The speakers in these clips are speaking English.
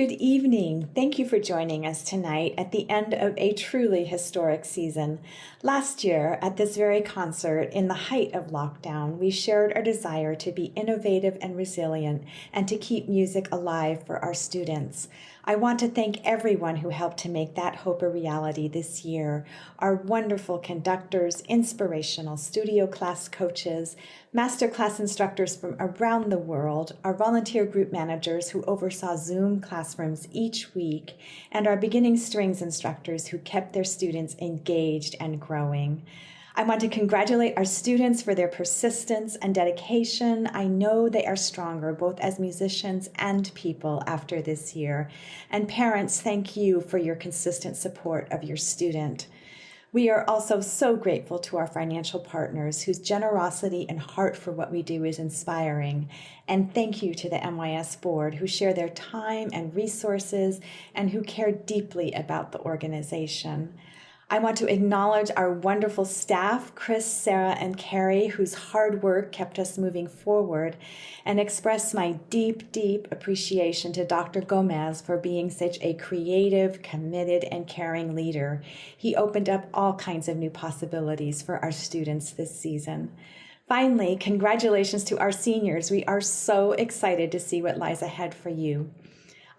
Good evening. Thank you for joining us tonight at the end of a truly historic season. Last year, at this very concert, in the height of lockdown, we shared our desire to be innovative and resilient and to keep music alive for our students. I want to thank everyone who helped to make that hope a reality this year. Our wonderful conductors, inspirational studio class coaches, masterclass instructors from around the world, our volunteer group managers who oversaw Zoom classrooms each week, and our beginning strings instructors who kept their students engaged and growing. I want to congratulate our students for their persistence and dedication. I know they are stronger both as musicians and people after this year. And parents, thank you for your consistent support of your student. We are also so grateful to our financial partners whose generosity and heart for what we do is inspiring. And thank you to the MYS board who share their time and resources and who care deeply about the organization. I want to acknowledge our wonderful staff, Chris, Sarah, and Carrie, whose hard work kept us moving forward, and express my deep, deep appreciation to Dr. Gomez for being such a creative, committed, and caring leader. He opened up all kinds of new possibilities for our students this season. Finally, congratulations to our seniors. We are so excited to see what lies ahead for you.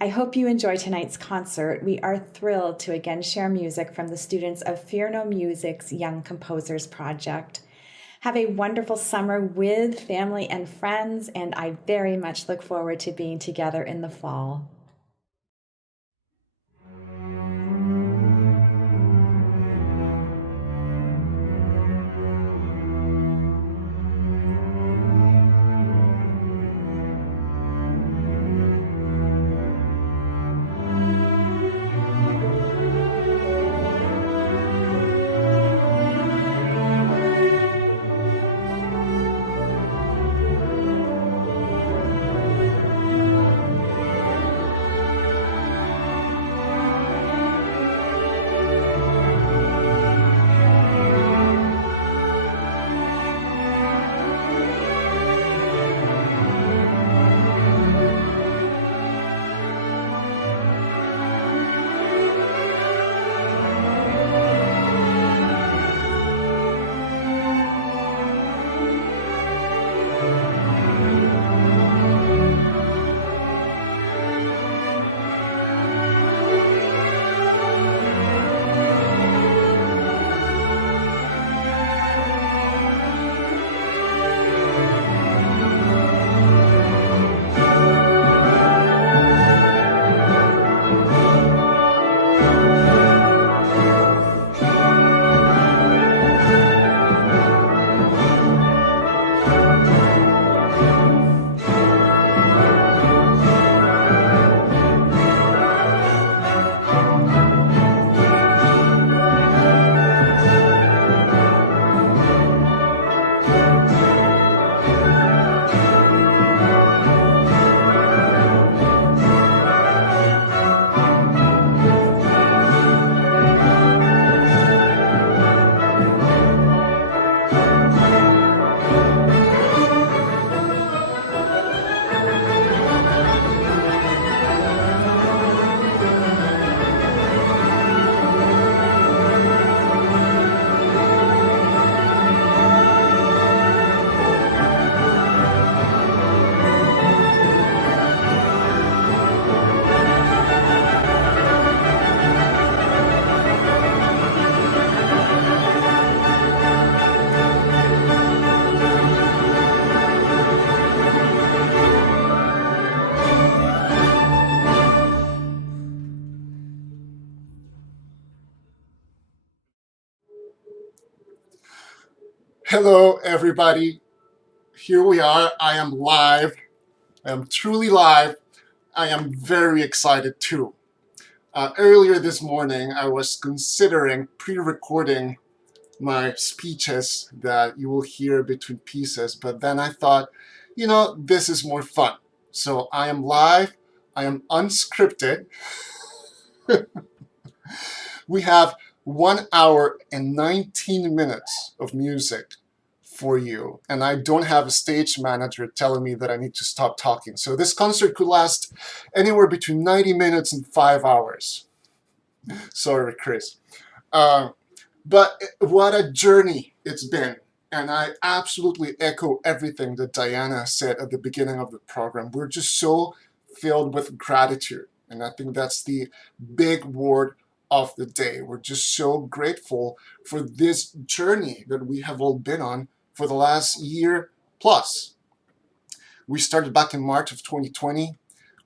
I hope you enjoy tonight's concert. We are thrilled to again share music from the students of Fear No Music's Young Composers Project. Have a wonderful summer with family and friends, and I very much look forward to being together in the fall. Hello, everybody. Here we are. I am live. I am truly live. I am very excited too. Earlier this morning, I was considering pre-recording my speeches that you will hear between pieces, but then I thought, this is more fun. So I am live. I am unscripted. We have 1 hour and 19 minutes of music for you, and I don't have a stage manager telling me that I need to stop talking. So this concert could last anywhere between 90 minutes and 5 hours. Sorry, Chris. But what a journey it's been. And I absolutely echo everything that Diana said at the beginning of the program. We're just so filled with gratitude. And I think that's the big word of the day. We're just so grateful for this journey that we have all been on for the last year plus. We started back in March of 2020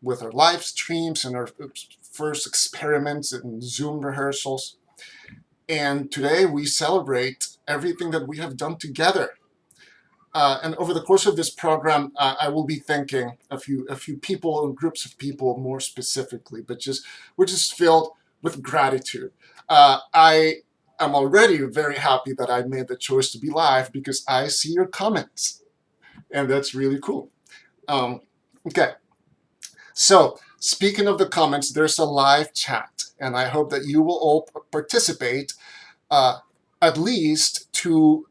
with our live streams and our first experiments in Zoom rehearsals. And today we celebrate everything that we have done together. And over the course of this program, I will be thanking a few people and groups of people more specifically, but we're just filled with gratitude. I am already very happy that I made the choice to be live because I see your comments, and that's really cool. Okay, so speaking of the comments, there's a live chat, and I hope that you will all participate. At least to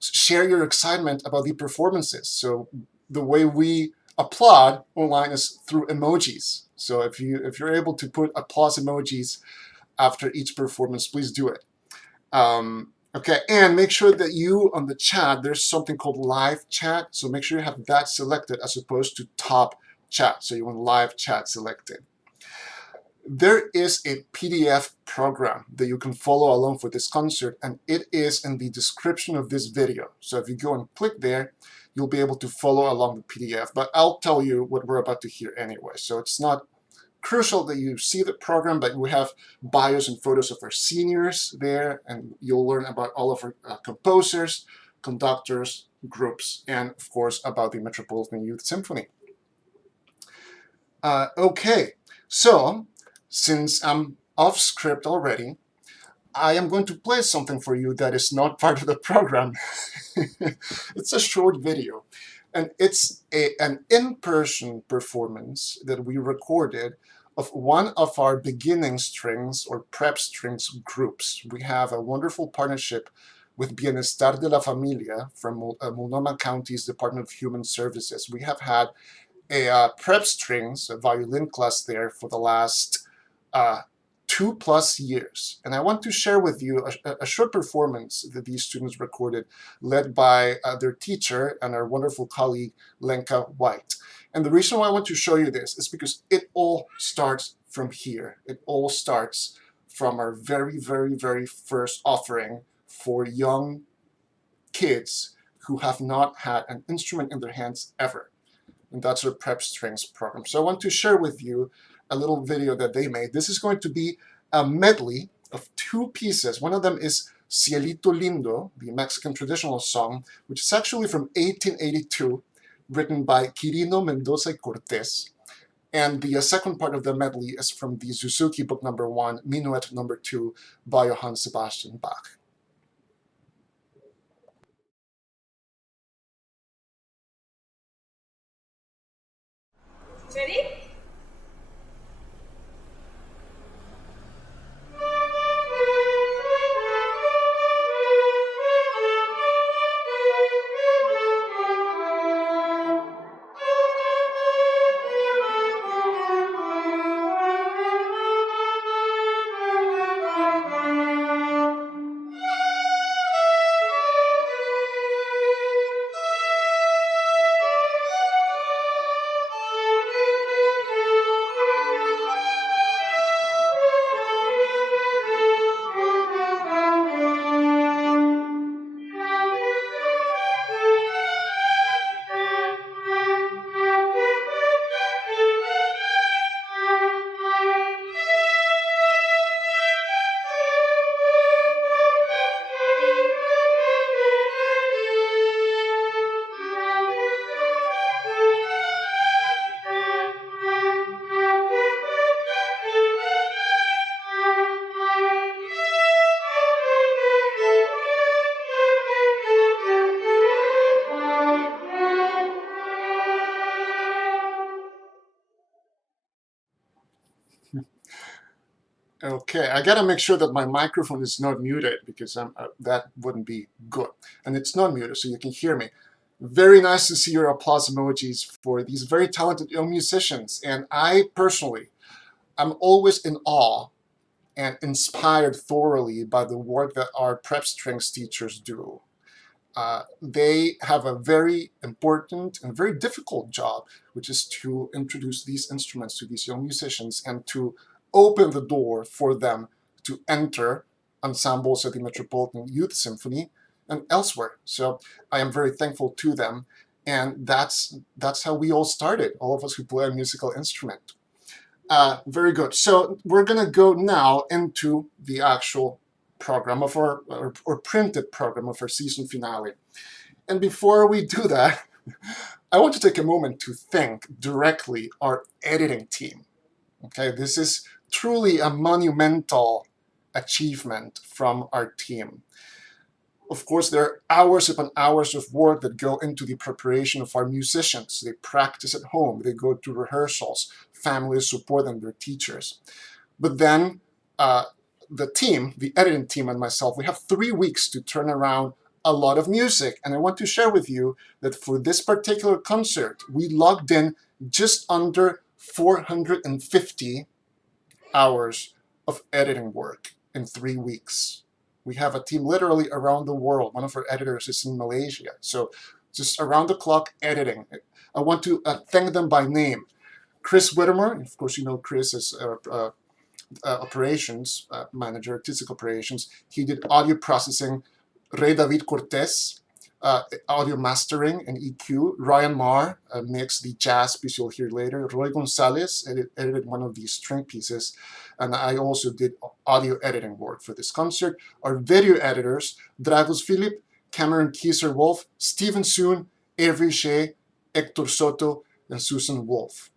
share your excitement about the performances. So the way we applaud online is through emojis. So if you're able to put applause emojis after each performance, please do it. Okay, and make sure that you on the chat, there's something called live chat. So make sure you have that selected as opposed to top chat. So you want live chat selected. There is a PDF program that you can follow along for this concert, and it is in the description of this video. So if you go and click there, you'll be able to follow along the PDF, but I'll tell you what we're about to hear anyway. So it's not crucial that you see the program, but we have bios and photos of our seniors there, and you'll learn about all of our composers, conductors, groups, and of course about the Metropolitan Youth Symphony. Okay, so since I'm off script already, I am going to play something for you that is not part of the program. It's a short video, and it's an in-person performance that we recorded of one of our beginning strings or prep strings groups. We have a wonderful partnership with Bienestar de la Familia from Multnomah County's Department of Human Services. We have had a prep strings, a violin class there for the last 2+ years. And I want to share with you a short performance that these students recorded, led by their teacher and our wonderful colleague, Lenka White. And the reason why I want to show you this is because it all starts from here. It all starts from our very, very, very first offering for young kids who have not had an instrument in their hands ever. And that's our prep strings program. So I want to share with you a little video that they made. This is going to be a medley of 2 pieces. One of them is Cielito Lindo, the Mexican traditional song, which is actually from 1882, written by Quirino Mendoza y Cortés. And the second part of the medley is from the Suzuki Book No. 1, Minuet No. 2 by Johann Sebastian Bach. Ready? Okay, I gotta make sure that my microphone is not muted because that wouldn't be good. And it's not muted, so you can hear me. Very nice to see your applause emojis for these very talented young musicians. And I personally, I'm always in awe and inspired thoroughly by the work that our prep strings teachers do. They have a very important and very difficult job, which is to introduce these instruments to these young musicians and to open the door for them to enter ensembles at the Metropolitan Youth Symphony and elsewhere. So I am very thankful to them, and that's how we all started, all of us who play a musical instrument. Very good. So we're going to go now into the actual program of our, or printed program of our season finale. And before we do that, I want to take a moment to thank directly our editing team. Okay, this is truly a monumental achievement from our team. Of course, there are hours upon hours of work that go into the preparation of our musicians. They practice at home, they go to rehearsals, families support them, their teachers. But then the team, the editing team and myself, we have 3 weeks to turn around a lot of music. And I want to share with you that for this particular concert, we logged in just under 450 hours of editing work in 3 weeks. We have a team literally around the world. One of our editors is in Malaysia. So just around the clock editing. I want to thank them by name. Chris Whittemore, of course you know Chris is operations manager, artistic operations. He did audio processing. Ray David Cortez, audio mastering and EQ. Ryan Marr mixed the jazz piece you'll hear later. Roy Gonzalez edited one of these string pieces. And I also did audio editing work for this concert. Our video editors, Dragos Philip, Cameron Kieser-Wolf, Stephen Soon, Avery Shea, Hector Soto, and Susan Wolf.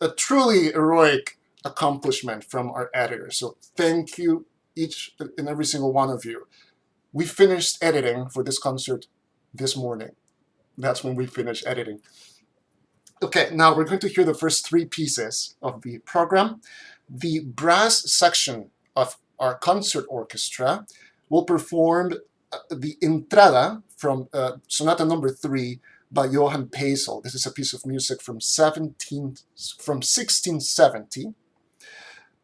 A truly heroic accomplishment from our editors. So thank you, each and every single one of you. We finished editing for this concert this morning. That's when we finished editing. Okay, now we're going to hear the first 3 pieces of the program. The brass section of our concert orchestra will perform the Entrada from Sonata number 3 by Johann Paisel. This is a piece of music from 1670.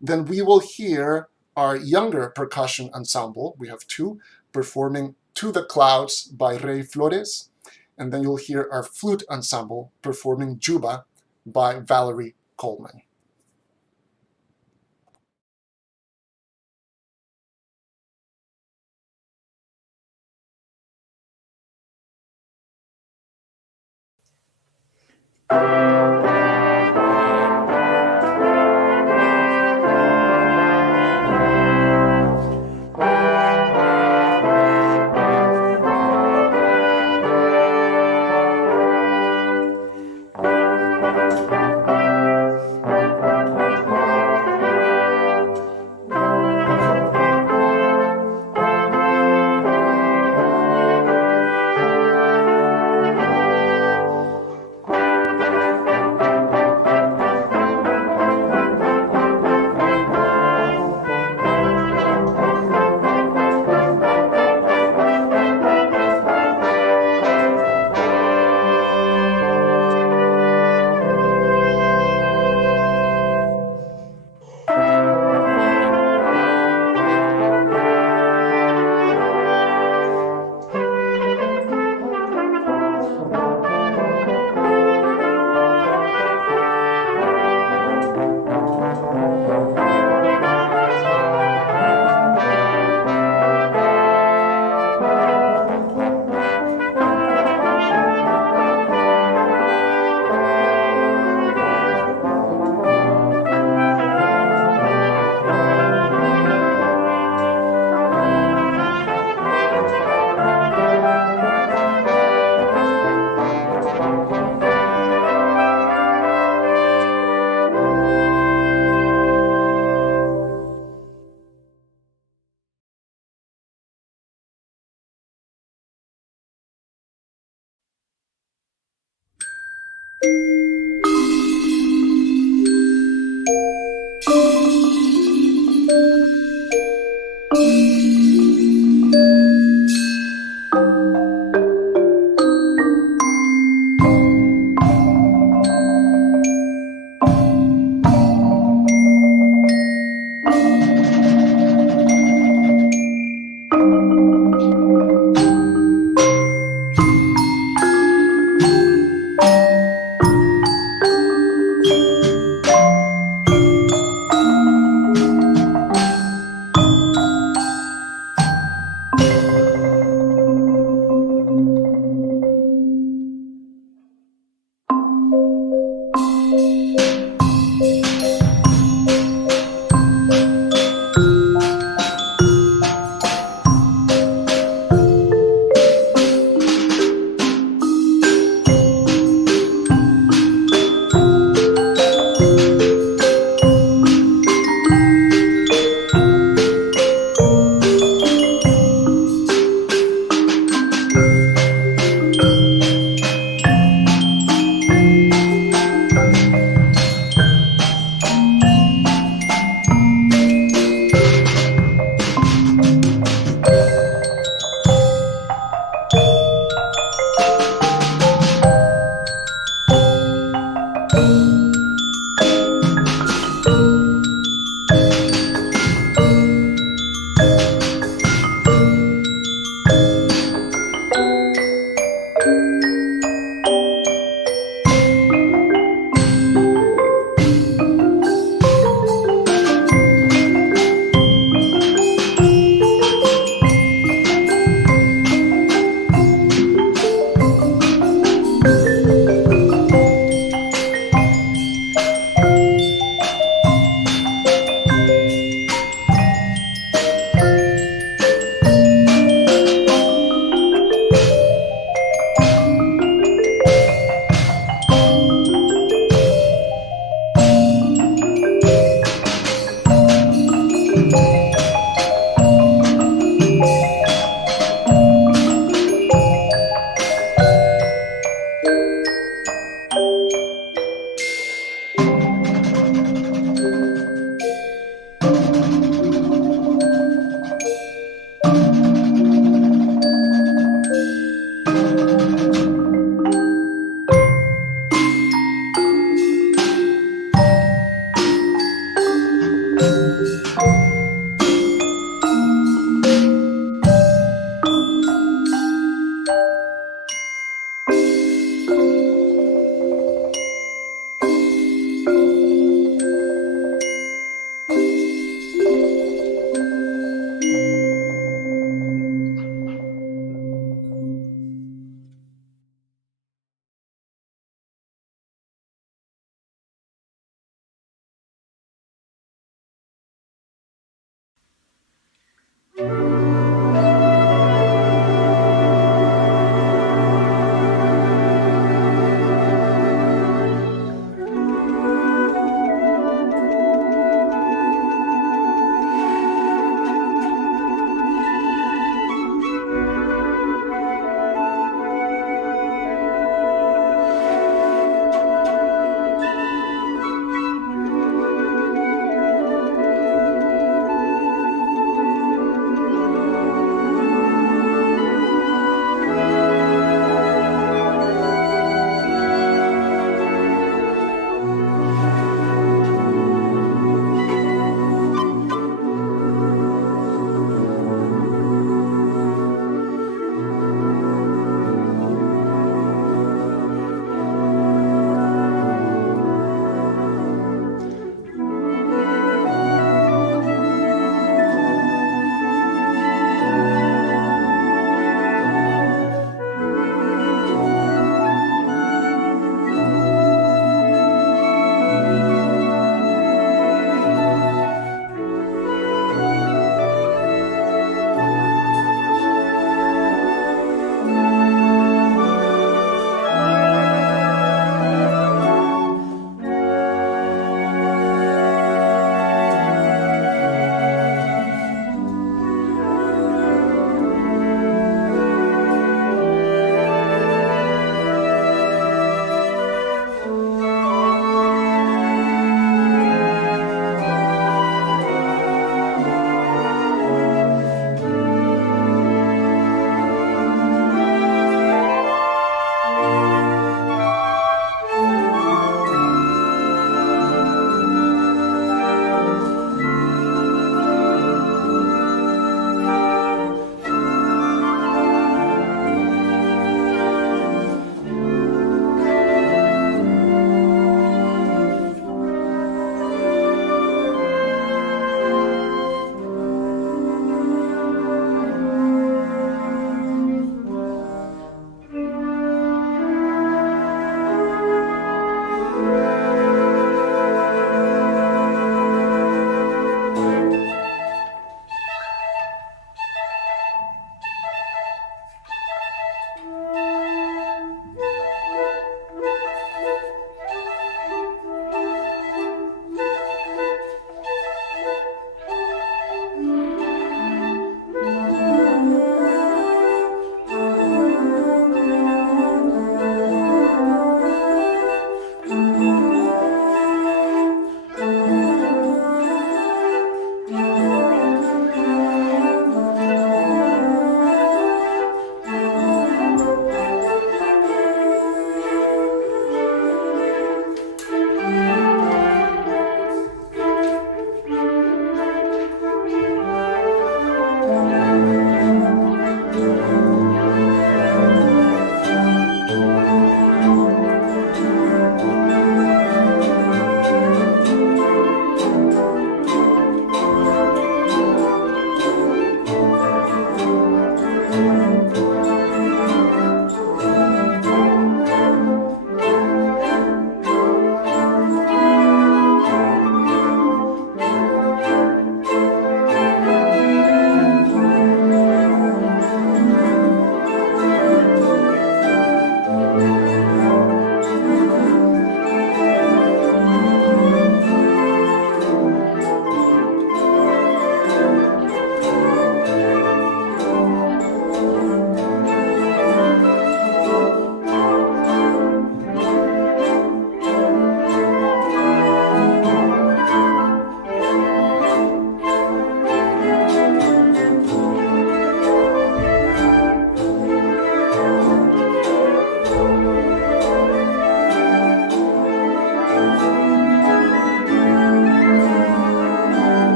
Then we will hear our younger percussion ensemble. We have 2 performing To the Clouds by Ray Flores. And then you'll hear our flute ensemble performing Juba by Valerie Coleman.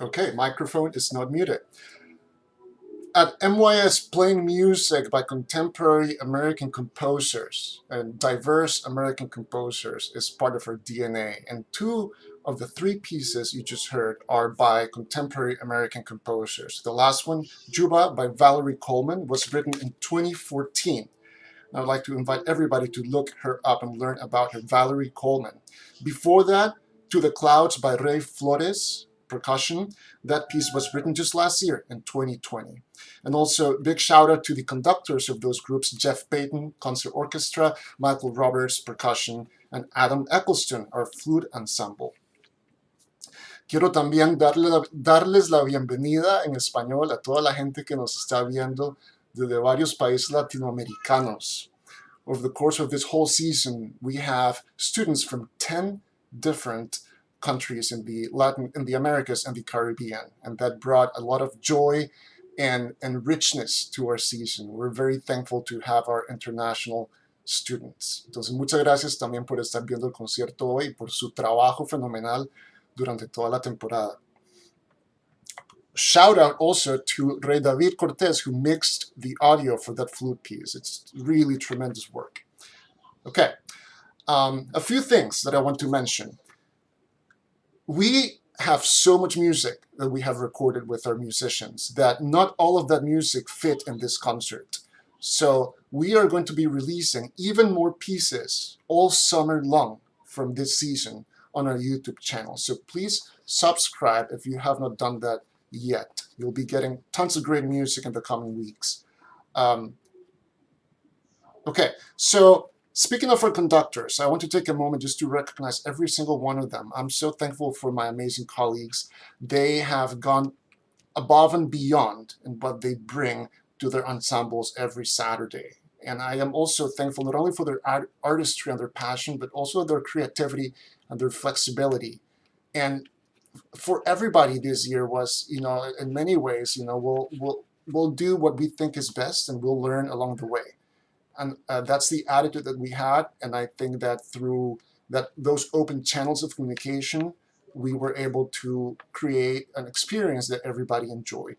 Okay, microphone is not muted. At MYS, playing music by contemporary American composers and diverse American composers is part of our DNA. And two of the three pieces you just heard are by contemporary American composers. The last one, Juba by Valerie Coleman, was written in 2014. And I'd like to invite everybody to look her up and learn about her, Valerie Coleman. Before that, To the Clouds by Ray Flores, percussion. That piece was written just last year in 2020. And also, big shout out to the conductors of those groups, Jeff Payton, concert orchestra, Michael Roberts, percussion, and Adam Eccleston, our flute ensemble. Quiero también darles la bienvenida en español a toda la gente que nos está viendo desde varios países latinoamericanos. Over the course of this whole season, we have students from 10 different countries in the Americas and the Caribbean, and that brought a lot of joy and richness to our season. We're very thankful to have our international students. Entonces, muchas gracias también por estar viendo el concierto hoy y por su trabajo fenomenal durante toda la temporada. Shout out also to Rey David Cortez, who mixed the audio for that flute piece. It's really tremendous work. Okay, a few things that I want to mention. We have so much music that we have recorded with our musicians that not all of that music fit in this concert. So we are going to be releasing even more pieces all summer long from this season on our YouTube channel. So please subscribe if you have not done that yet. You'll be getting tons of great music in the coming weeks. Okay, so speaking of our conductors, I want to take a moment just to recognize every single one of them. I'm so thankful for my amazing colleagues. They have gone above and beyond in what they bring to their ensembles every Saturday. And I am also thankful not only for their artistry and their passion, but also their creativity and their flexibility. And for everybody this year was, in many ways, we'll do what we think is best and we'll learn along the way. And that's the attitude that we had. And I think that through those open channels of communication, we were able to create an experience that everybody enjoyed.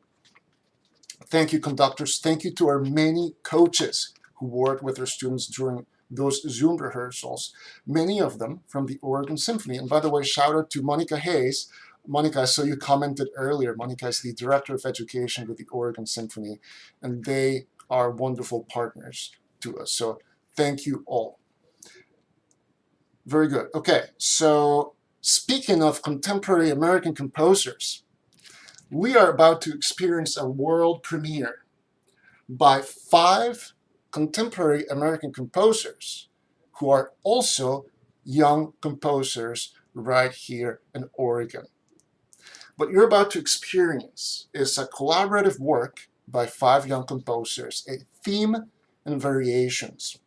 Thank you, conductors. Thank you to our many coaches who worked with our students during those Zoom rehearsals, many of them from the Oregon Symphony. And by the way, shout out to Monica Hayes. Monica, I saw you commented earlier. Monica is the Director of Education with the Oregon Symphony, and they are wonderful partners to us. So thank you all. Very good. Okay, so speaking of contemporary American composers, we are about to experience a world premiere by 5 contemporary American composers who are also young composers right here in Oregon. What you're about to experience is a collaborative work by 5 young composers, a theme and variations.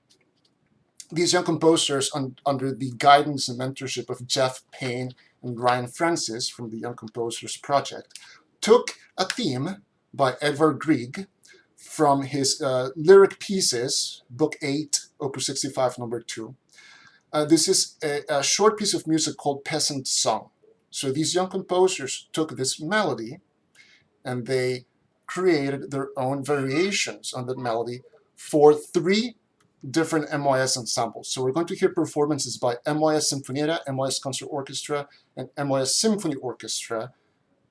These young composers, under the guidance and mentorship of Jeff Payne and Ryan Francis from the Young Composers Project, took a theme by Edvard Grieg from his lyric pieces, Book 8, Opus 65, number 2. This is a short piece of music called Peasant Song. So these young composers took this melody and they created their own variations on that melody for 3 different MYS ensembles. So we're going to hear performances by MYS Sinfonietta, MYS Concert Orchestra, and MYS Symphony Orchestra.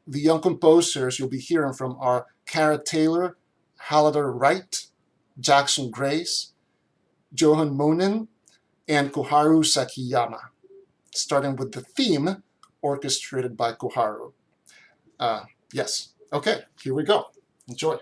The young composers you'll be hearing from are Cara Taylor, Haladar Wright, Jackson Grace, Johan Monin, and Koharu Sakiyama, starting with the theme orchestrated by Koharu. Yes, okay, here we go. Enjoy.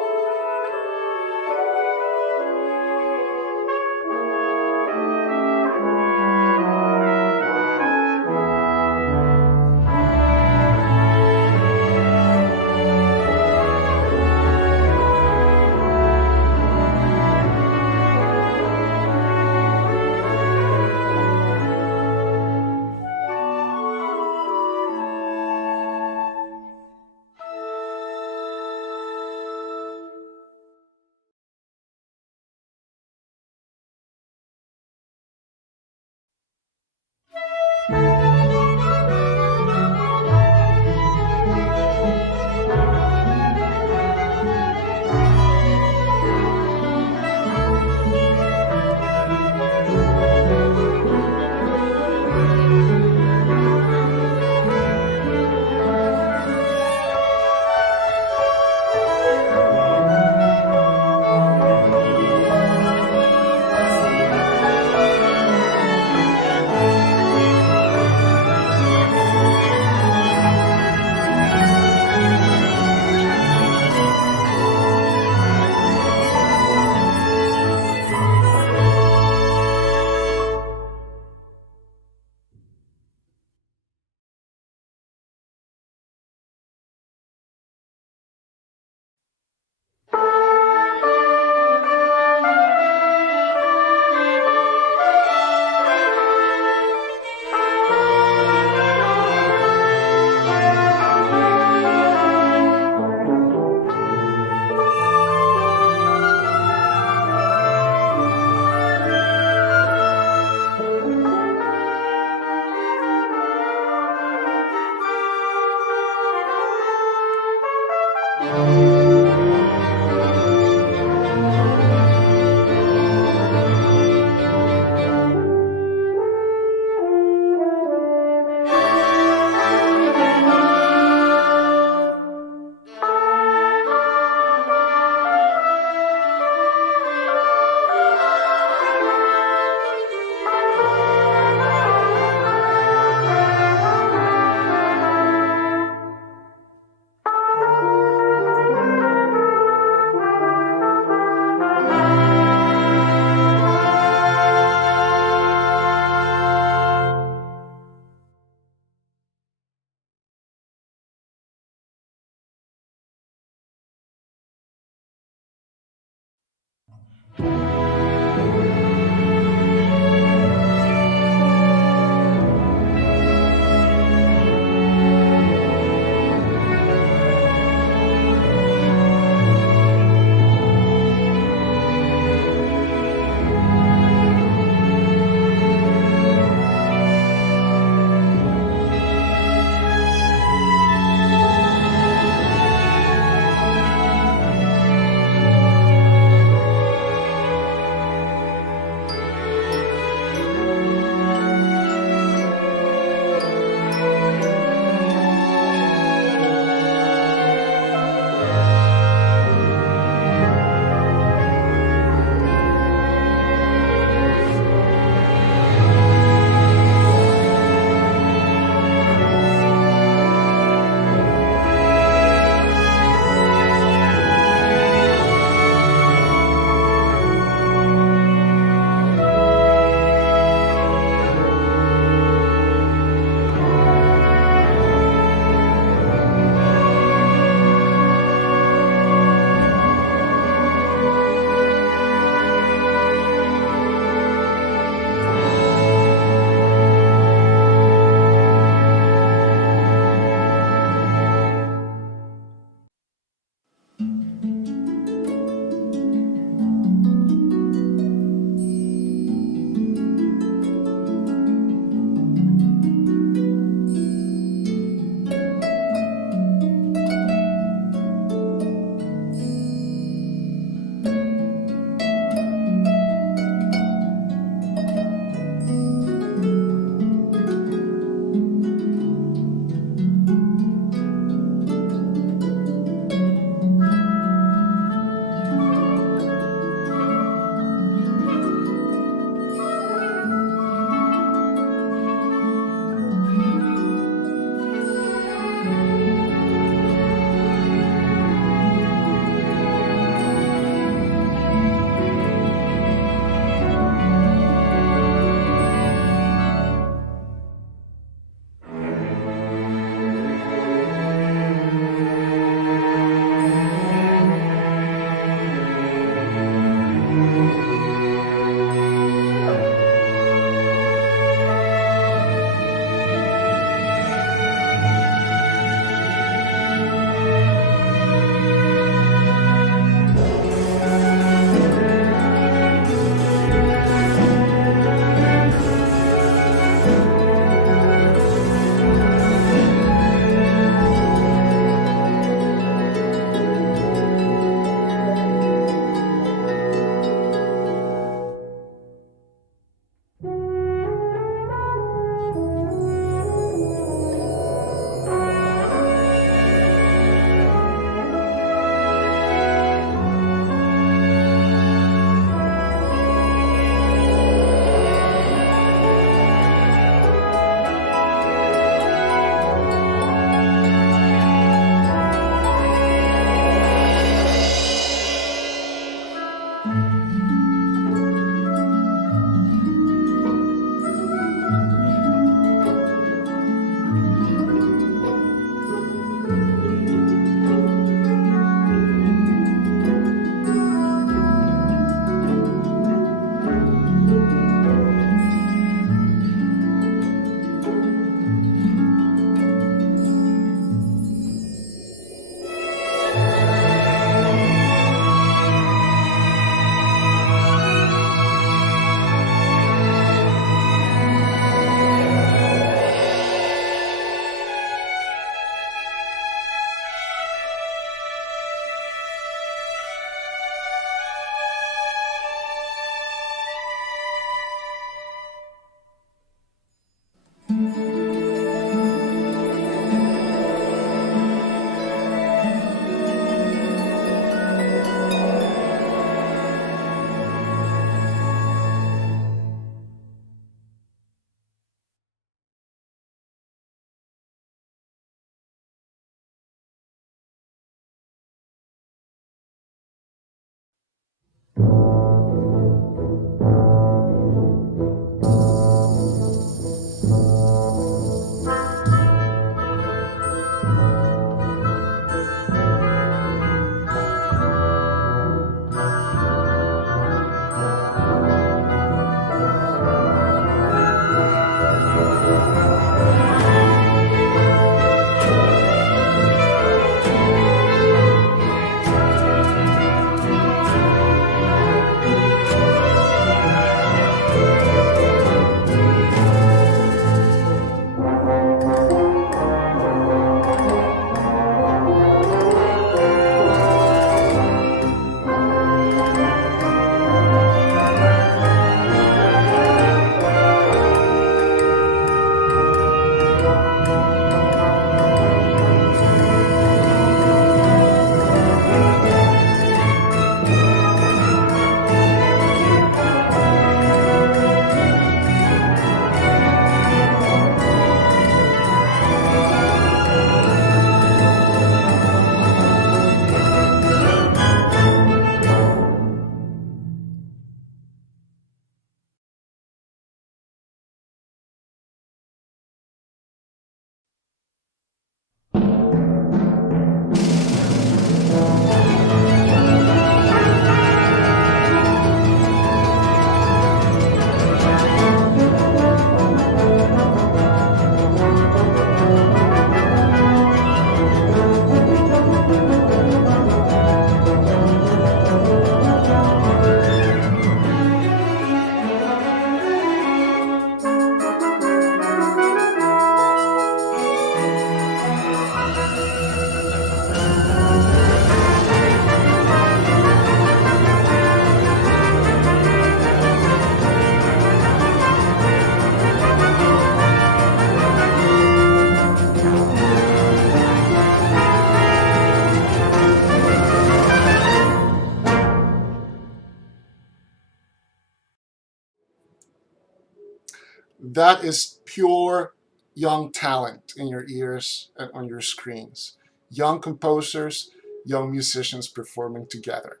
that is pure young talent in your ears and on your screens. Young composers, young musicians performing together.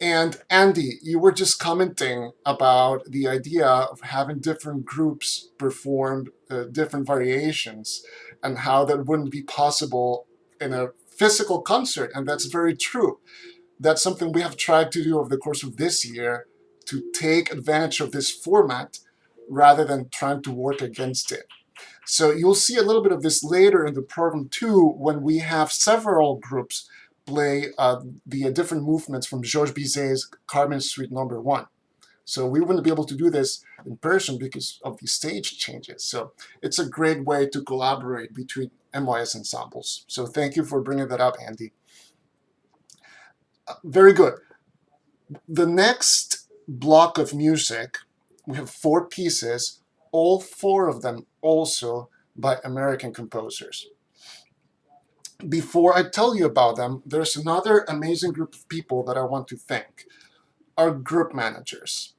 And Andy, you were just commenting about the idea of having different groups perform different variations and how that wouldn't be possible in a physical concert. And that's very true. That's something we have tried to do over the course of this year, to take advantage of this format rather than trying to work against it. So you'll see a little bit of this later in the program too, when we have several groups play the different movements from Georges Bizet's Carmen Suite No. 1. So we wouldn't be able to do this in person because of the stage changes. So it's a great way to collaborate between MYS ensembles. So thank you for bringing that up, Andy. Very good. The next block of music, we have 4 pieces, all 4 of them also by American composers. Before I tell you about them, there's another amazing group of people that I want to thank, our group managers.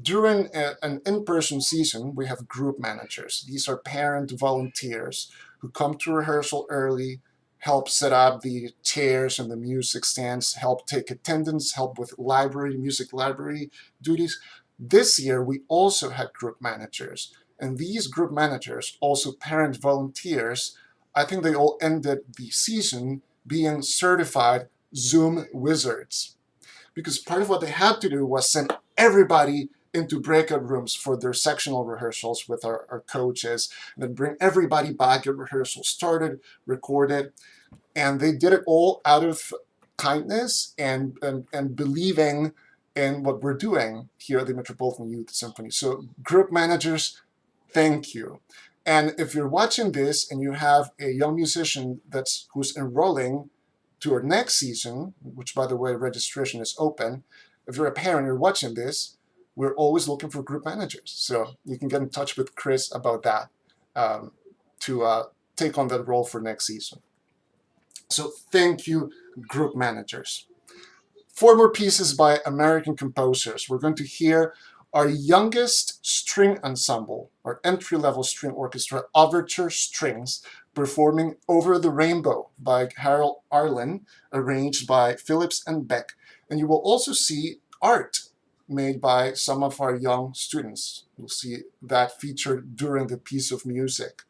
During an in-person season, we have group managers. These are parent volunteers who come to rehearsal early, help set up the chairs and the music stands, help take attendance, help with music library duties. This year, we also had group managers. And these group managers, also parent volunteers, I think they all ended the season being certified Zoom wizards. Because part of what they had to do was send everybody into breakout rooms for their sectional rehearsals with our coaches, and then bring everybody back at rehearsal started, recorded, and they did it all out of kindness and believing in what we're doing here at the Metropolitan Youth Symphony. So group managers, thank you. And if you're watching this and you have a young musician who's enrolling to our next season, which by the way, registration is open, if you're a parent, you're watching this, we're always looking for group managers. So you can get in touch with Chris about that to take on that role for next season. So thank you, group managers. 4 more pieces by American composers. We're going to hear our youngest string ensemble, our entry-level string orchestra, Overture Strings, performing Over the Rainbow by Harold Arlen, arranged by Phillips and Beck. And you will also see art made by some of our young students. You'll see that featured during the piece of music.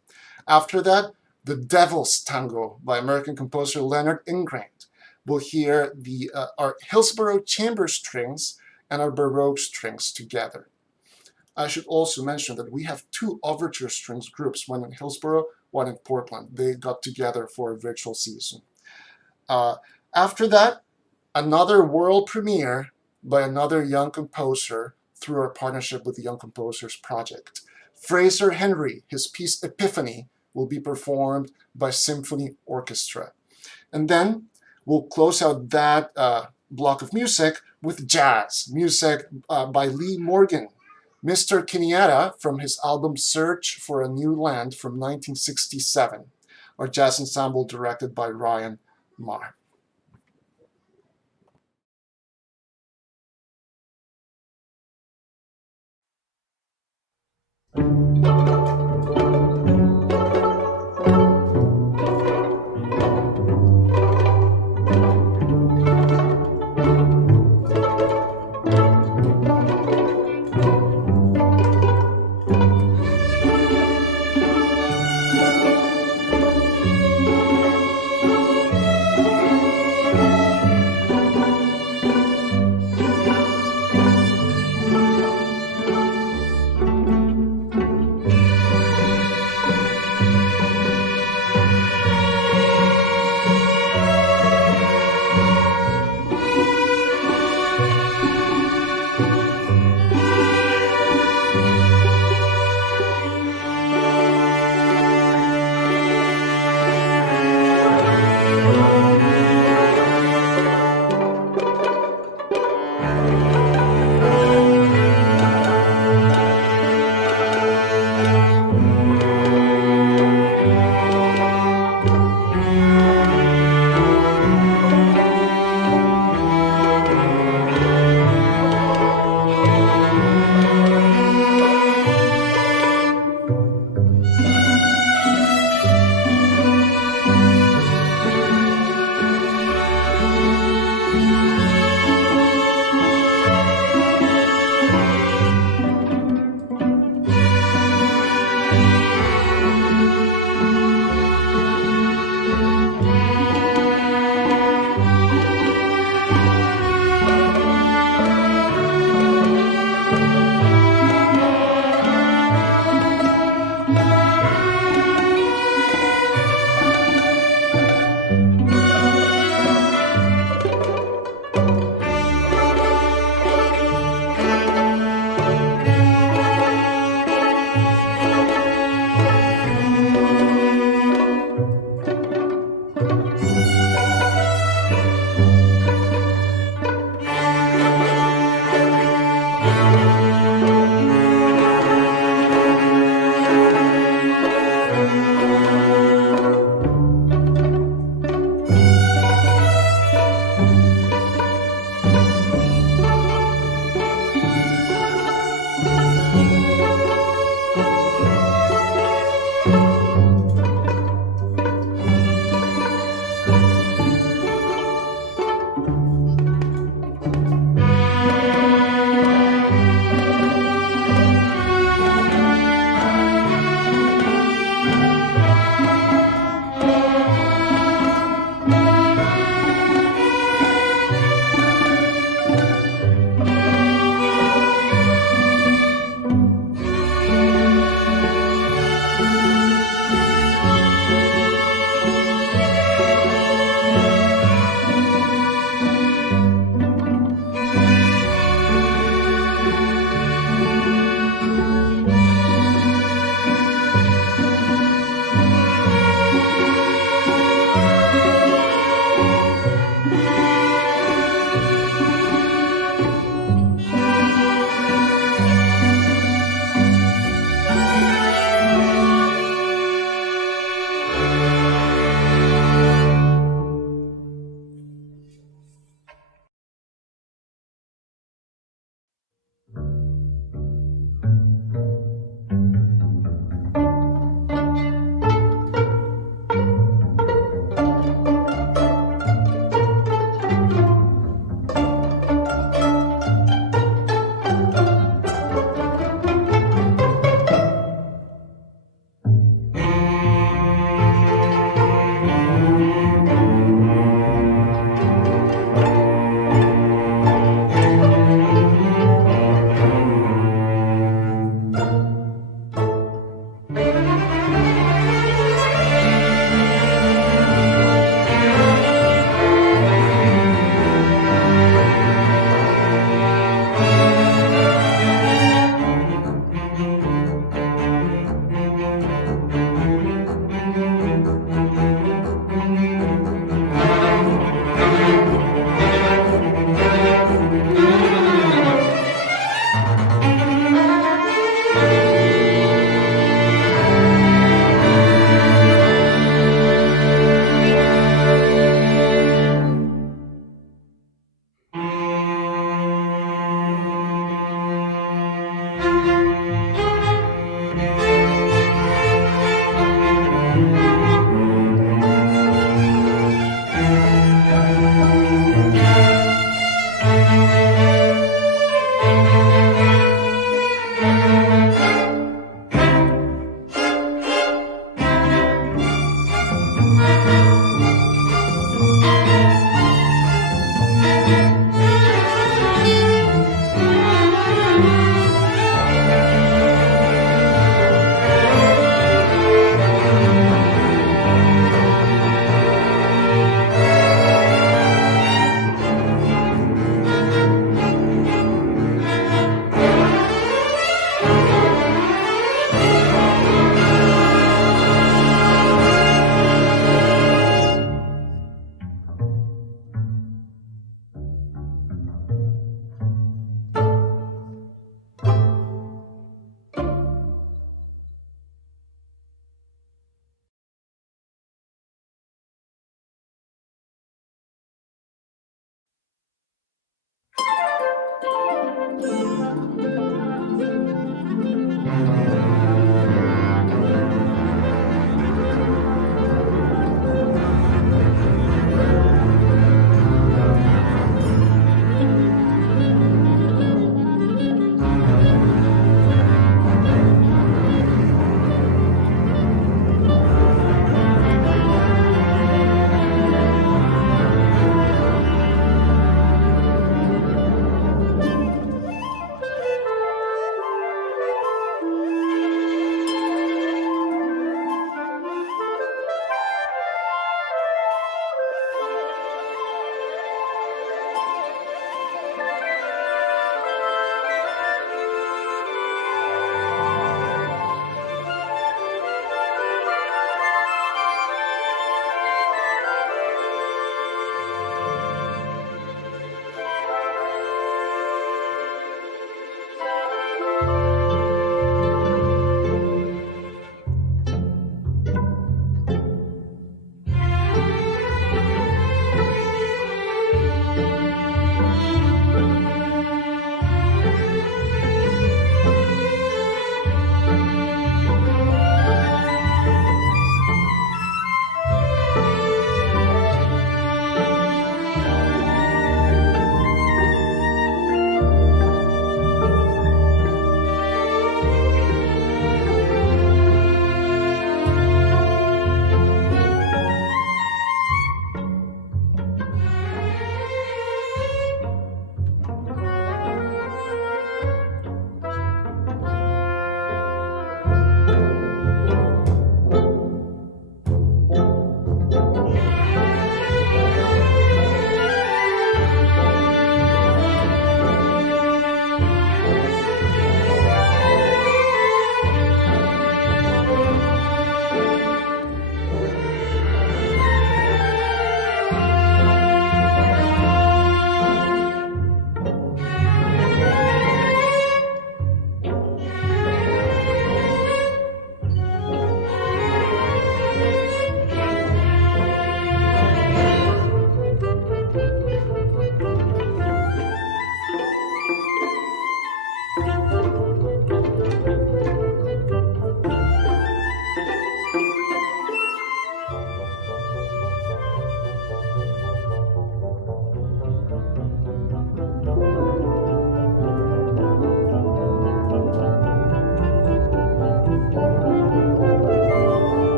After that, The Devil's Tango by American composer Leonard Ingrand. We'll hear our Hillsborough chamber strings and our Baroque strings together. I should also mention that we have 2 overture strings groups, one in Hillsborough, one in Portland. They got together for a virtual season. After that, another world premiere by another young composer through our partnership with the Young Composers Project. Fraser Henry, his piece Epiphany, will be performed by Symphony Orchestra. And then we'll close out that block of music with jazz music by Lee Morgan, Mr. Kenyatta from his album Search for a New Land from 1967, our jazz ensemble directed by Ryan Marr.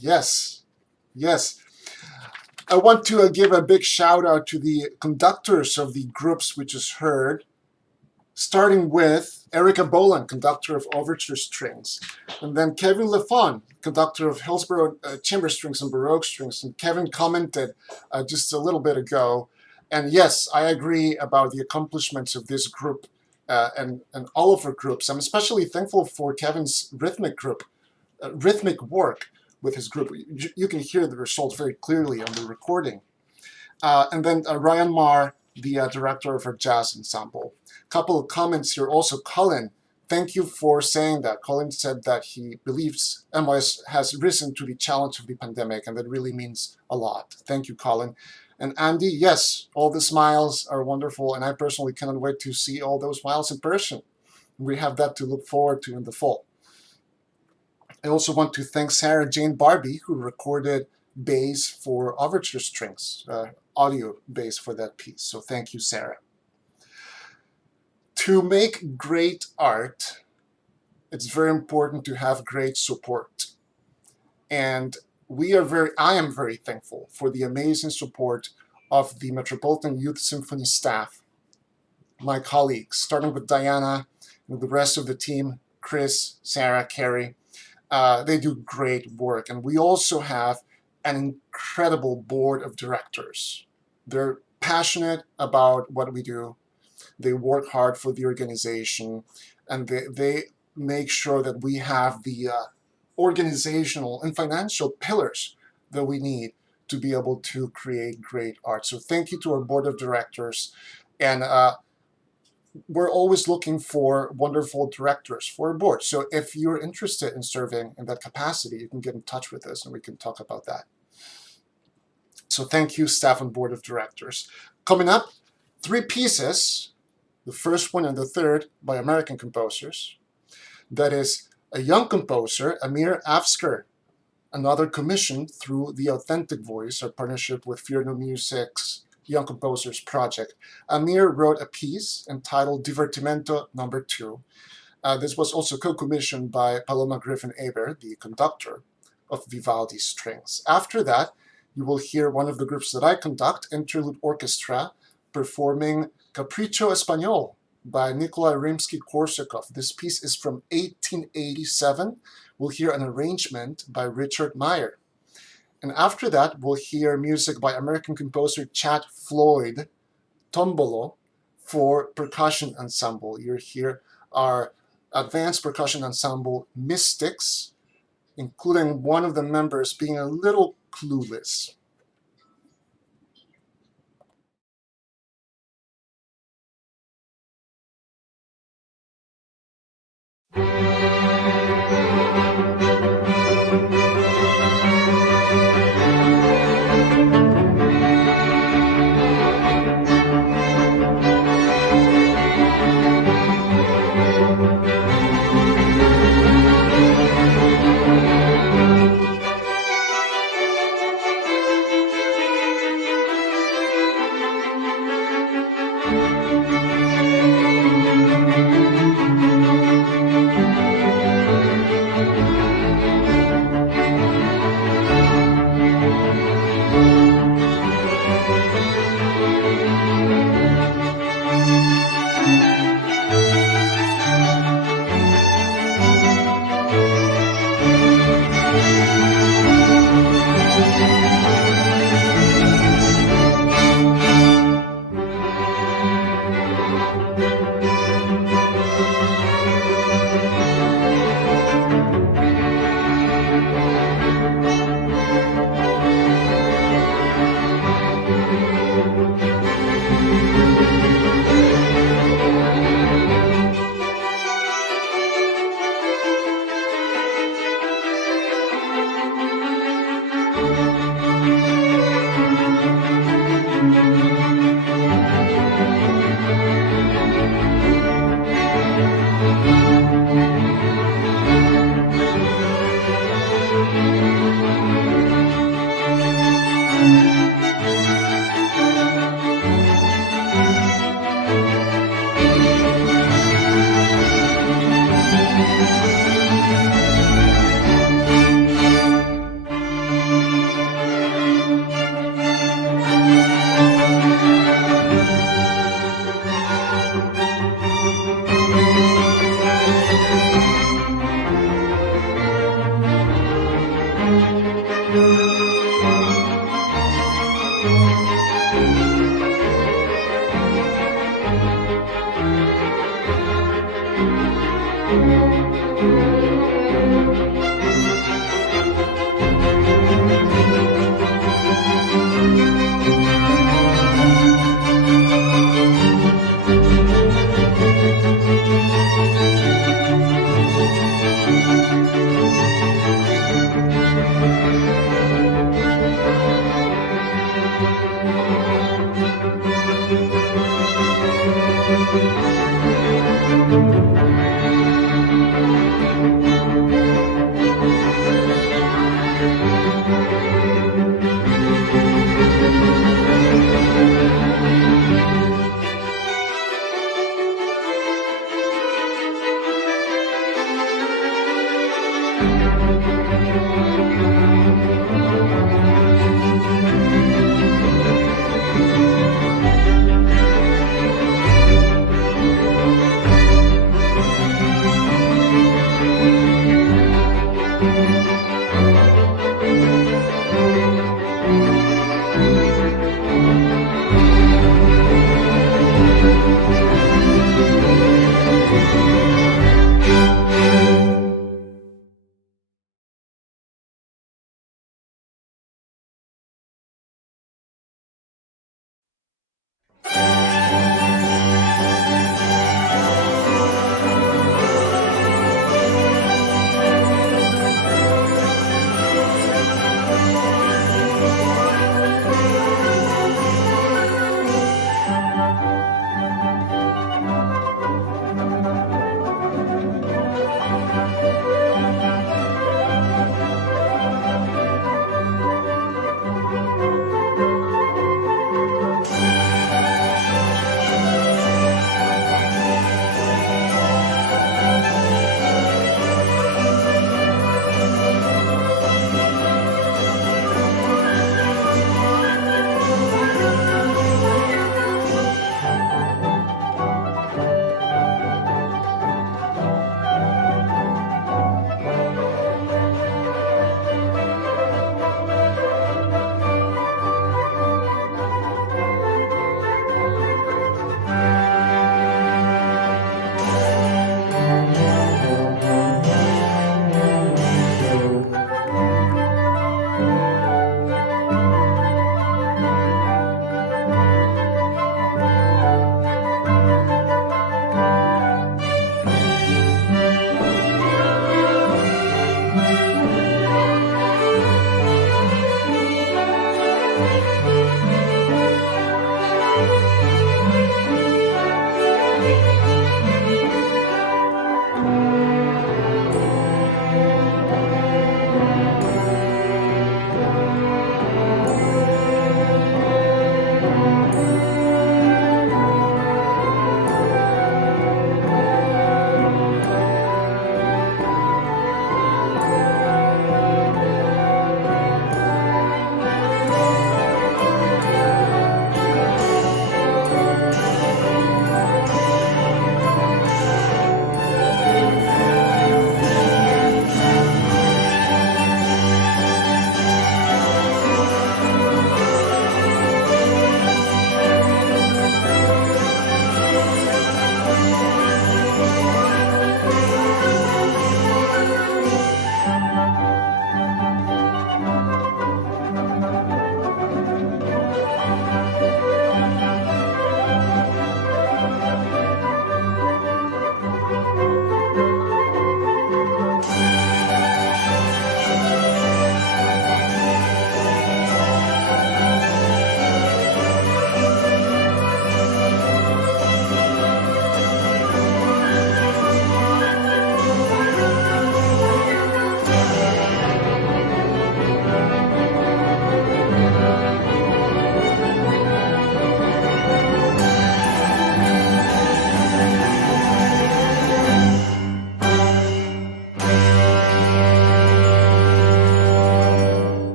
Yes, yes. I want to give a big shout out to the conductors of the groups we just heard, starting with Erica Boland, conductor of overture strings, and then Kevin Lafon, conductor of Hillsborough chamber strings and Baroque strings. And Kevin commented just a little bit ago, and yes, I agree about the accomplishments of this group and all of our groups. I'm especially thankful for Kevin's rhythmic work with his group. You can hear the results very clearly on the recording. And then Ryan Marr, the director of our jazz ensemble. Couple of comments here also. Colin, thank you for saying that. Colin said that he believes MYS has risen to the challenge of the pandemic, and that really means a lot. Thank you, Colin. And Andy, yes, all the smiles are wonderful, and I personally cannot wait to see all those smiles in person. We have that to look forward to in the fall. I also want to thank Sarah Jane Barbie, who recorded bass for overture strings, audio bass for that piece. So thank you, Sarah. To make great art, it's very important to have great support. And I am very thankful for the amazing support of the Metropolitan Youth Symphony staff, my colleagues, starting with Diana and the rest of the team, Chris, Sarah, Carrie. They do great work. And we also have an incredible board of directors. They're passionate about what we do. They work hard for the organization, and they make sure that we have the organizational and financial pillars that we need to be able to create great art. So thank you to our board of directors. And we're always looking for wonderful directors for our board. So if you're interested in serving in that capacity, you can get in touch with us and we can talk about that. So thank you, staff and board of directors. Coming up, 3 pieces, the first one and the third by American composers. That is a young composer, Amir Afskar, another commission through the Authentic Voice, our partnership with Fear No Music's Young Composers Project. Amir wrote a piece entitled Divertimento No. 2. This was also co-commissioned by Paloma Griffin-Aber, the conductor of Vivaldi's strings. After that, you will hear one of the groups that I conduct, Interlude Orchestra, performing Capriccio Español by Nikolai Rimsky-Korsakov. This piece is from 1887. We'll hear an arrangement by Richard Meyer. And after that, we'll hear music by American composer Chad Floyd, Tombolo, for percussion ensemble. You hear our advanced percussion ensemble, Mystics, including one of the members being a little clueless.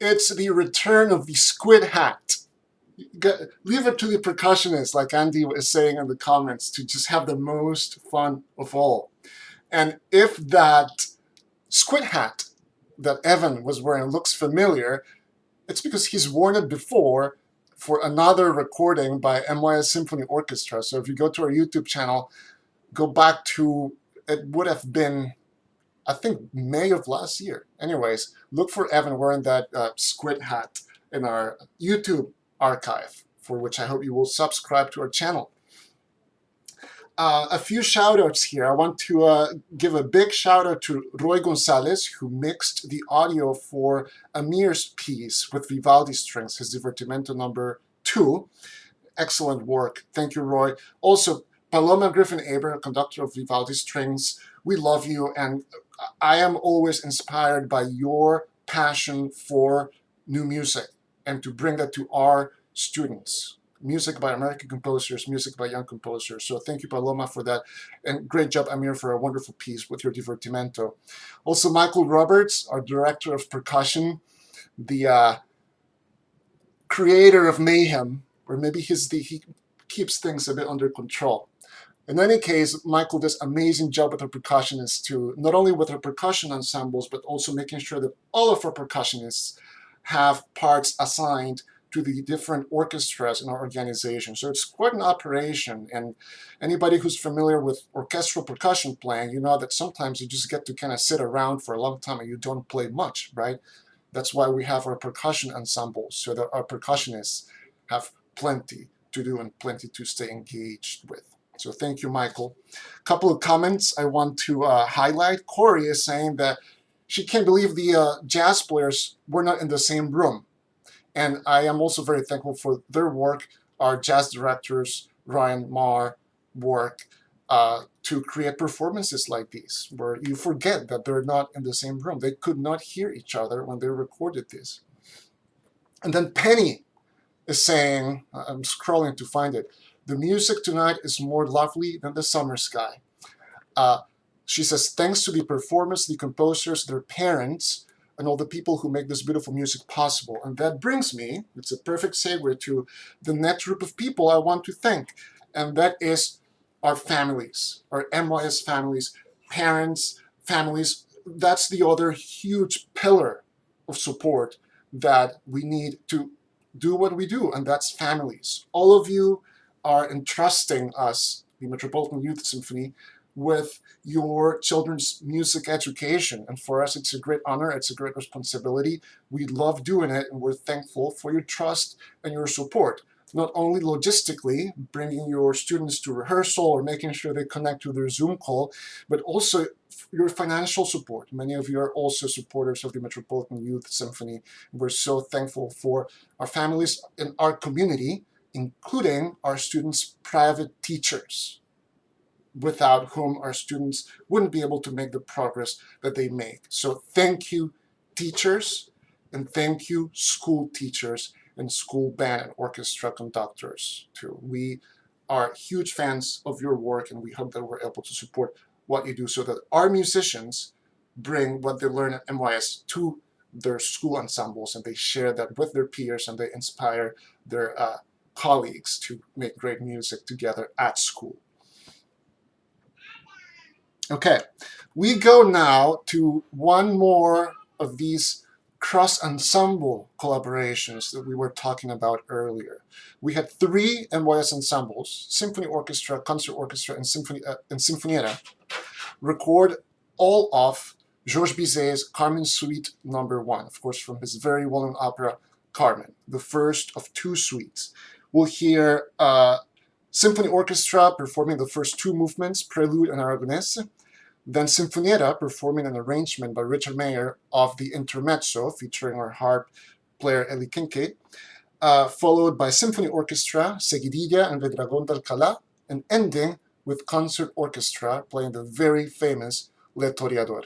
It's the return of the squid hat. Leave it to the percussionists, like Andy was saying in the comments, to just have the most fun of all. And if that squid hat that Evan was wearing looks familiar, it's because he's worn it before for another recording by MYS Symphony Orchestra. So if you go to our YouTube channel, go back to, it would have been, I think, May of last year. Anyways, look for Evan wearing that squid hat in our YouTube archive, for which I hope you will subscribe to our channel. A few shout outs here. I want to give a big shout out to Roy Gonzalez, who mixed the audio for Amir's piece with Vivaldi strings, his Divertimento number 2. Excellent work. Thank you, Roy. Also, Paloma Griffin-Aber, conductor of Vivaldi strings. We love you, and I am always inspired by your passion for new music and to bring that to our students. Music by American composers, music by young composers. So thank you, Paloma, for that. And great job, Amir, for a wonderful piece with your Divertimento. Also, Michael Roberts, our director of percussion, the creator of mayhem, or maybe he keeps things a bit under control. In any case, Michael does an amazing job with our percussionists too, not only with our percussion ensembles, but also making sure that all of our percussionists have parts assigned to the different orchestras in our organization. So it's quite an operation, and anybody who's familiar with orchestral percussion playing, you know that sometimes you just get to kind of sit around for a long time and you don't play much, right? That's why we have our percussion ensembles, so that our percussionists have plenty to do and plenty to stay engaged with. So thank you, Michael. A couple of comments I want to highlight. Corey is saying that she can't believe the jazz players were not in the same room. And I am also very thankful for their work, our jazz directors, Ryan Marr, work to create performances like these, where you forget that they're not in the same room. They could not hear each other when they recorded this. And then Penny is saying, I'm scrolling to find it, the music tonight is more lovely than the summer sky. She says, thanks to the performers, the composers, their parents, and all the people who make this beautiful music possible. And that brings me, it's a perfect segue to the next group of people I want to thank, and that is our families, our MYS families, parents, families. That's the other huge pillar of support that we need to do what we do, and that's families. All of you are entrusting us, the Metropolitan Youth Symphony, with your children's music education. And for us, it's a great honor, it's a great responsibility. We love doing it, and we're thankful for your trust and your support. Not only logistically, bringing your students to rehearsal or making sure they connect to their Zoom call, but also your financial support. Many of you are also supporters of the Metropolitan Youth Symphony. We're so thankful for our families in our community, including our students' private teachers, without whom our students wouldn't be able to make the progress that they make. So thank you, teachers, and thank you, school teachers and school band and orchestra conductors too. We are huge fans of your work, and we hope that we're able to support what you do so that our musicians bring what they learn at MYS to their school ensembles, and they share that with their peers, and they inspire their colleagues to make great music together at school. Okay, we go now to one more of these cross-ensemble collaborations that we were talking about earlier. We had 3 MYS ensembles, Symphony Orchestra, Concert Orchestra, and Sinfonietta, record all of Georges Bizet's Carmen Suite No. 1, of course from his very well-known opera Carmen, the first of 2 suites. We'll hear Symphony Orchestra performing the first 2 movements, Prelude and Aragonese, then Sinfonietta performing an arrangement by Richard Mayer of the Intermezzo, featuring our harp player Eli Kincaid, followed by Symphony Orchestra, Seguidilla and the Dragón de Alcalá, and ending with Concert Orchestra playing the very famous Le Toreador.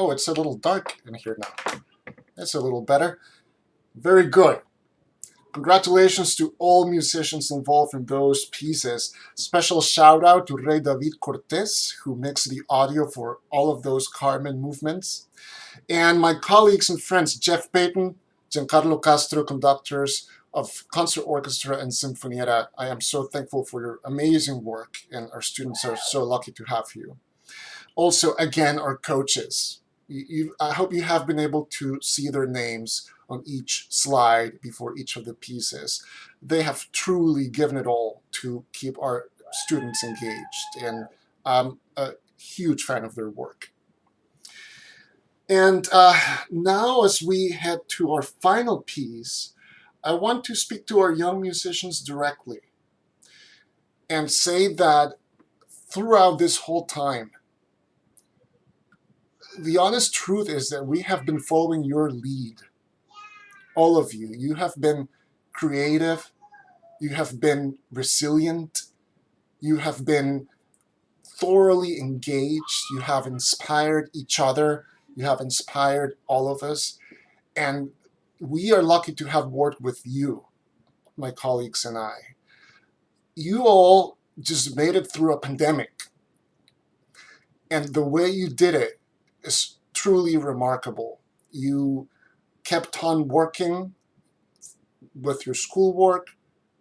Oh, it's a little dark in here now. That's a little better. Very good. Congratulations to all musicians involved in those pieces. Special shout out to Rey David Cortez, who mixed the audio for all of those Carmen movements. And my colleagues and friends, Jeff Payton, Giancarlo Castro, conductors of Concert Orchestra and Sinfonietta. I am so thankful for your amazing work, and our students are so lucky to have you. Also, again, our coaches. I hope you have been able to see their names on each slide before each of the pieces. They have truly given it all to keep our students engaged, and I'm a huge fan of their work. And now, as we head to our final piece, I want to speak to our young musicians directly and say that throughout this whole time, the honest truth is that we have been following your lead. All of you. You have been creative. You have been resilient. You have been thoroughly engaged. You have inspired each other. You have inspired all of us. And we are lucky to have worked with you, my colleagues and I. You all just made it through a pandemic. And the way you did it is truly remarkable. You kept on working with your schoolwork.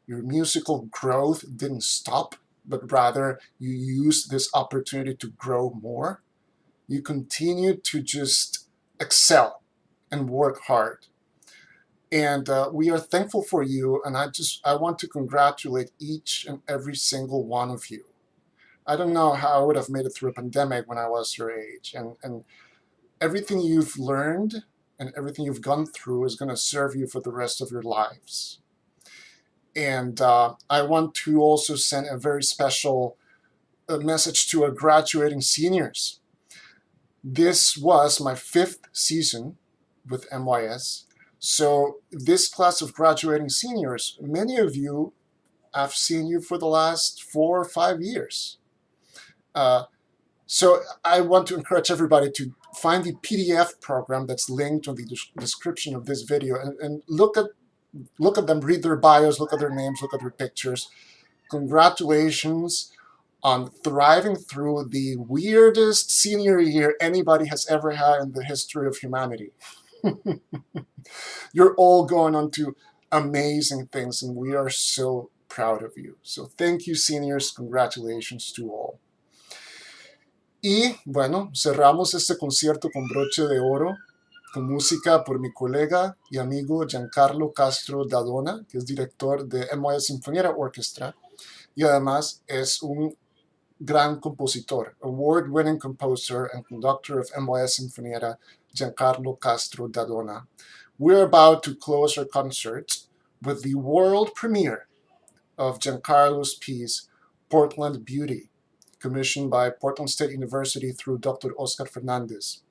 Your musical growth didn't stop, but rather you used this opportunity to grow more. You continued to just excel and work hard. And we are thankful for you, and I want to congratulate each and every single one of you. I don't know how I would have made it through a pandemic when I was your age, and everything you've learned and everything you've gone through is going to serve you for the rest of your lives. And I want to also send a very special message to our graduating seniors. This was my 5th season with MYS. So this class of graduating seniors, many of you, I've seen you for the last 4 or 5 years. So I want to encourage everybody to find the PDF program that's linked on the description of this video and look at them, read their bios, look at their names, look at their pictures. Congratulations on thriving through the weirdest senior year anybody has ever had in the history of humanity. You're all going on to amazing things, and we are so proud of you. So thank you, seniors. Congratulations to all. Y bueno, cerramos este concierto con broche de oro, con música por mi colega y amigo Giancarlo Castro D'Addona, que es director de MYS Symphony Orchestra, y además es un gran compositor, award-winning composer and conductor of MYS Sinfonietta, Giancarlo Castro D'Addona. We're about to close our concert with the world premiere of Giancarlo's piece, Portland Beauty, commissioned by Portland State University through Dr. Oscar Fernandez.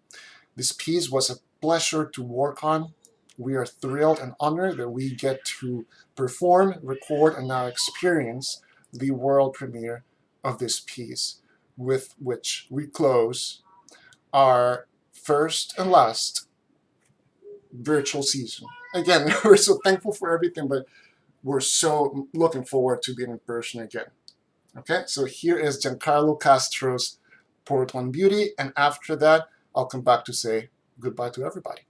This piece was a pleasure to work on. We are thrilled and honored that we get to perform, record, and now experience the world premiere of this piece, with which we close our first and last virtual season. Again, we're so thankful for everything, but we're so looking forward to being in person again. Okay, so here is Giancarlo Castro's Portland Beauty, and after that, I'll come back to say goodbye to everybody.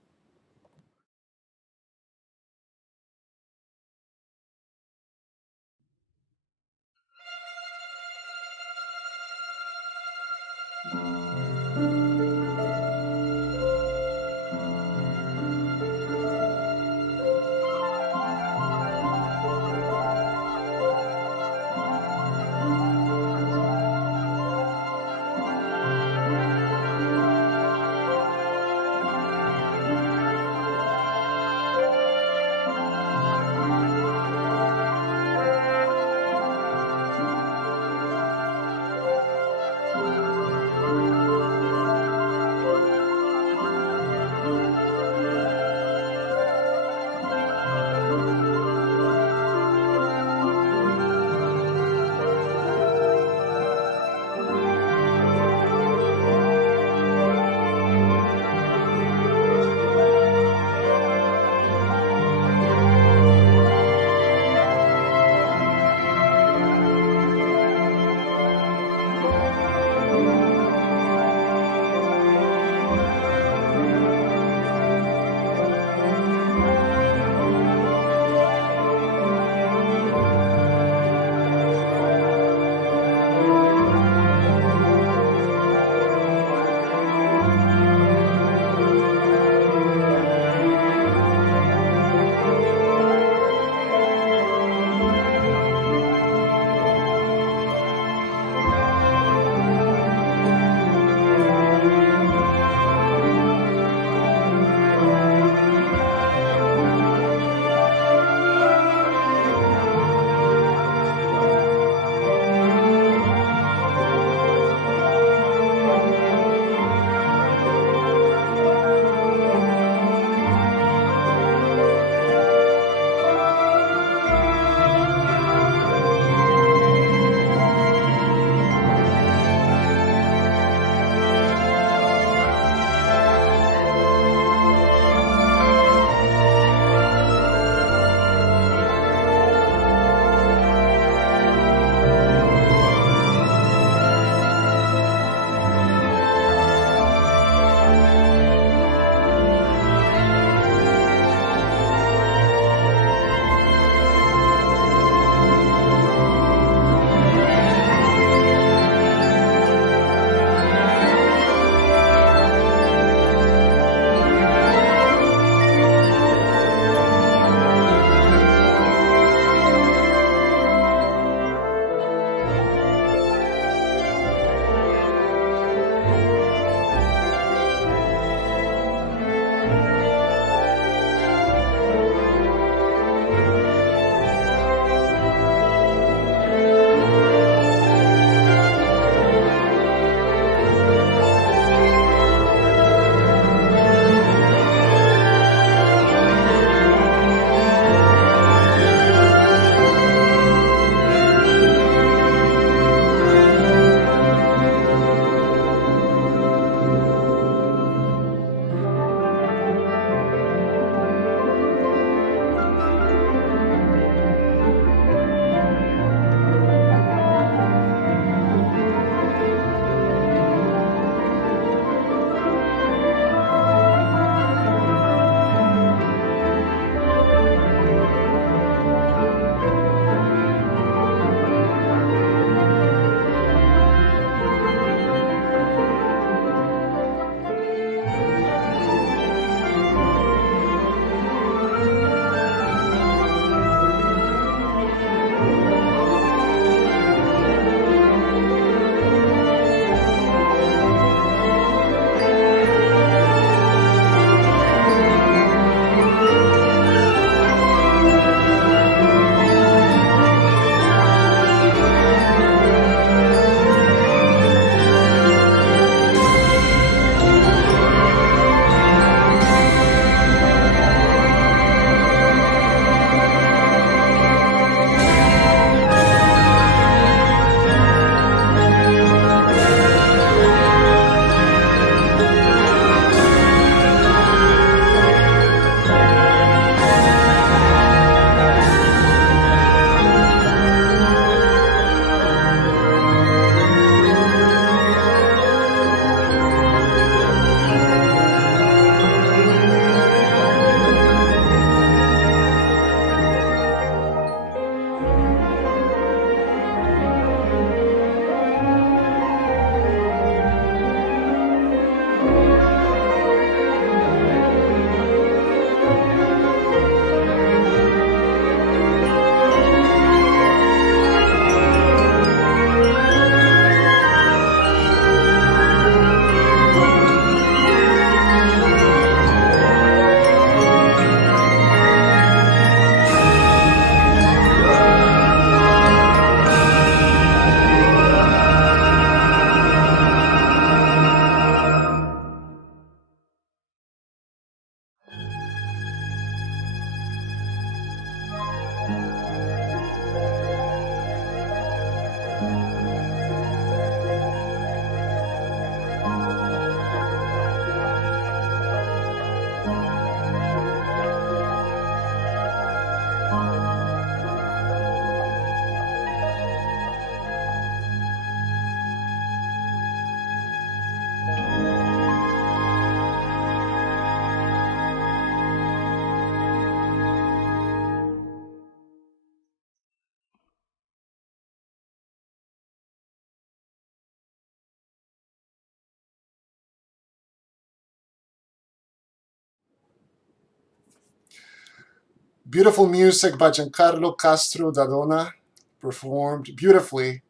Beautiful music by Giancarlo Castro D'Addona, performed beautifully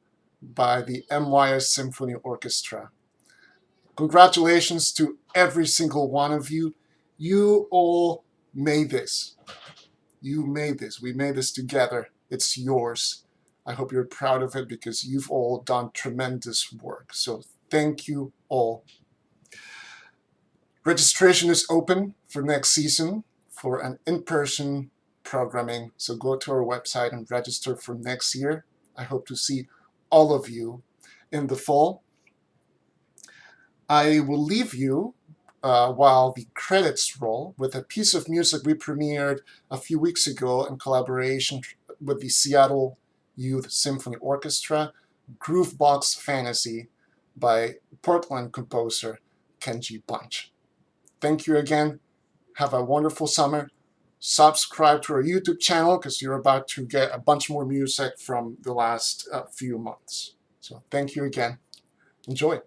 by the MYS Symphony Orchestra. Congratulations to every single one of you. You all made this. You made this. We made this together. It's yours. I hope you're proud of it because you've all done tremendous work. So thank you all. Registration is open for next season for an in-person programming. So go to our website and register for next year. I hope to see all of you in the fall. I will leave you while the credits roll with a piece of music we premiered a few weeks ago in collaboration with the Seattle Youth Symphony Orchestra, Groovebox Fantasy by Portland composer Kenji Bunch. Thank you again. Have a wonderful summer. Subscribe to our YouTube channel because you're about to get a bunch more music from the last few months. So thank you again. Enjoy.